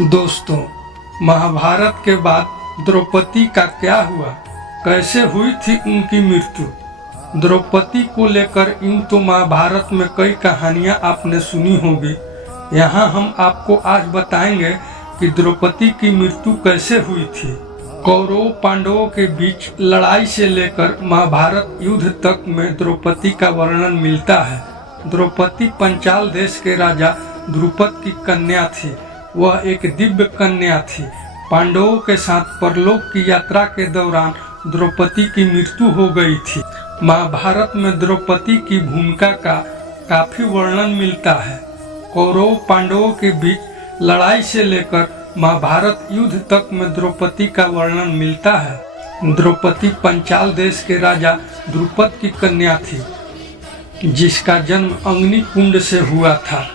दोस्तों, महाभारत के बाद द्रौपदी का क्या हुआ, कैसे हुई थी उनकी मृत्यु। द्रौपदी को लेकर यूं तो महाभारत में कई कहानियां आपने सुनी होगी। यहाँ हम आपको आज बताएंगे कि द्रौपदी की मृत्यु कैसे हुई थी। कौरव पांडवों के बीच लड़ाई से लेकर महाभारत युद्ध तक में द्रौपदी का वर्णन मिलता है। द्रौपदी पंचाल देश के राजा द्रुपद की कन्या थी। वह एक दिव्य कन्या थी। पांडवों के साथ परलोक की यात्रा के दौरान द्रौपदी की मृत्यु हो गई थी। महाभारत में द्रौपदी की भूमिका का काफी वर्णन मिलता है। कौरव पांडवों के बीच लड़ाई से लेकर महाभारत युद्ध तक में द्रौपदी का वर्णन मिलता है। द्रौपदी पंचाल देश के राजा द्रुपद की कन्या थी, जिसका जन्म अग्नि कुंड से हुआ था।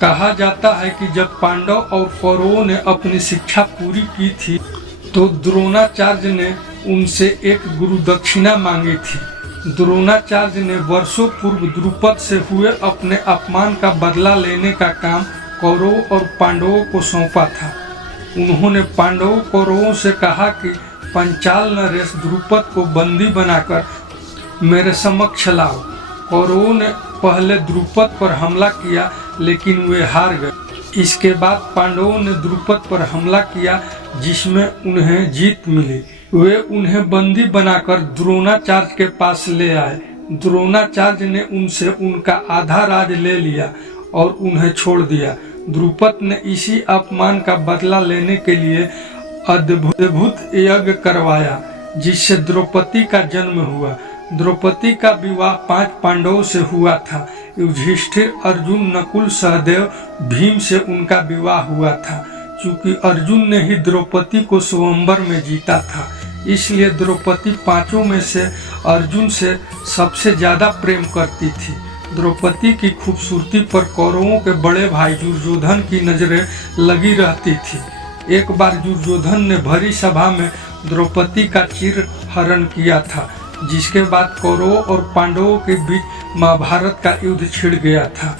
कहा जाता है कि जब पांडव और कौरवों ने अपनी शिक्षा पूरी की थी तो द्रोणाचार्य ने उनसे एक गुरु दक्षिणा मांगी थी। द्रोणाचार्य ने वर्षों पूर्व द्रुपद से हुए अपने अपमान का बदला लेने का काम कौरवों और पांडवों को सौंपा था। उन्होंने पांडवों कौरवों से कहा कि पंचाल नरेश द्रुपद को बंदी बनाकर मेरे समक्ष लाओ। कौरवों ने पहले द्रुपद पर हमला किया, लेकिन वे हार गए। इसके बाद पांडवों ने द्रुपद पर हमला किया, जिसमें उन्हें जीत मिली। वे उन्हें बंदी बनाकर द्रोणाचार्य के पास ले आए। द्रोणाचार्य ने उनसे उनका आधा राज ले लिया और उन्हें छोड़ दिया। द्रुपद ने इसी अपमान का बदला लेने के लिए अद्भुत यज्ञ करवाया, जिससे द्रौपदी का जन्म हुआ। द्रौपदी का विवाह 5 पांडवों से हुआ था। युधिष्ठिर, अर्जुन, नकुल, सहदेव, भीम से उनका विवाह हुआ था। चूंकि अर्जुन ने ही द्रौपदी को स्वयंवर में जीता था, इसलिए द्रौपदी 5 में से अर्जुन से सबसे ज्यादा प्रेम करती थी। द्रौपदी की खूबसूरती पर कौरवों के बड़े भाई दुर्योधन की नजरें लगी रहती थी। एक बार दुर्योधन ने भरी सभा में द्रौपदी का चिर हरण किया था, जिसके बाद कौरवों और पांडवों के बीच महाभारत का युद्ध छिड़ गया था।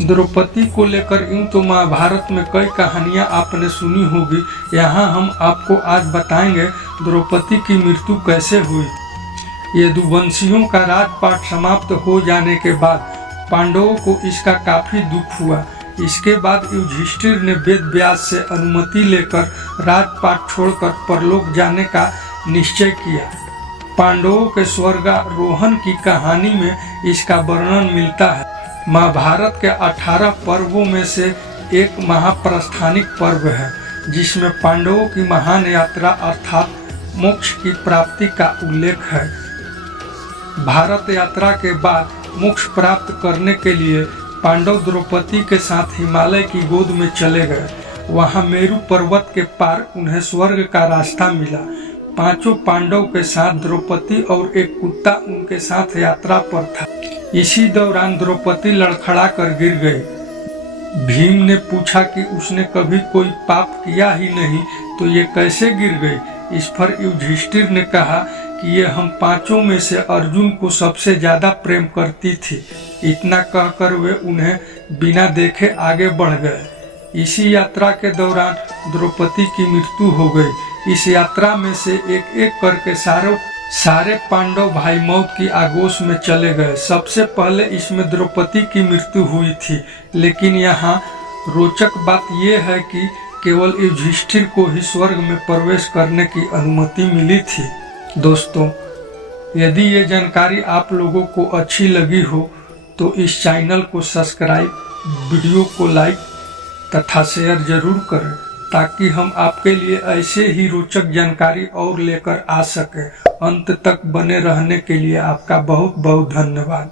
द्रौपदी को लेकर यूं तो महाभारत में कई कहानियां आपने सुनी होगी। यहाँ हम आपको आज बताएंगे द्रौपदी की मृत्यु कैसे हुई। यदुवंशियों का राजपाट समाप्त हो जाने के बाद पांडवों को इसका काफी दुख हुआ। इसके बाद युधिष्ठिर ने वेद व्यास से अनुमति लेकर राजपाट छोड़कर परलोक जाने का निश्चय किया। पांडवों के स्वर्गारोहण की कहानी में इसका वर्णन मिलता है। महाभारत के 18 पर्वों में से एक महाप्रस्थानिक पर्व है, जिसमें पांडवों की महान यात्रा अर्थात मोक्ष की प्राप्ति का उल्लेख है। भारत यात्रा के बाद मोक्ष प्राप्त करने के लिए पांडव द्रौपदी के साथ हिमालय की गोद में चले गए। वहां मेरु पर्वत के पार उन्हें स्वर्ग का रास्ता मिला। 5 पांडव के साथ द्रौपदी और एक कुत्ता उनके साथ यात्रा पर था। इसी दौरान द्रौपदी लड़खड़ा कर गिर गई। भीम ने पूछा कि उसने कभी कोई पाप किया ही नहीं तो ये कैसे गिर गई। इस पर युधिष्ठिर ने कहा कि ये हम 5 में से अर्जुन को सबसे ज्यादा प्रेम करती थी। इतना कहकर वे उन्हें बिना देखे आगे बढ़ गए। इसी यात्रा के दौरान द्रौपदी की मृत्यु हो गई। इस यात्रा में से एक एक करके सारे पांडव भाई मौत की आगोश में चले गए। सबसे पहले इसमें द्रौपदी की मृत्यु हुई थी, लेकिन यहाँ रोचक बात यह है कि केवल युधिष्ठिर को ही स्वर्ग में प्रवेश करने की अनुमति मिली थी। दोस्तों, यदि ये जानकारी आप लोगों को अच्छी लगी हो तो इस चैनल को सब्सक्राइब, वीडियो को लाइक तथा शेयर जरूर करें, ताकि हम आपके लिए ऐसे ही रोचक जानकारी और लेकर आ सकें। अंत तक बने रहने के लिए आपका बहुत बहुत धन्यवाद।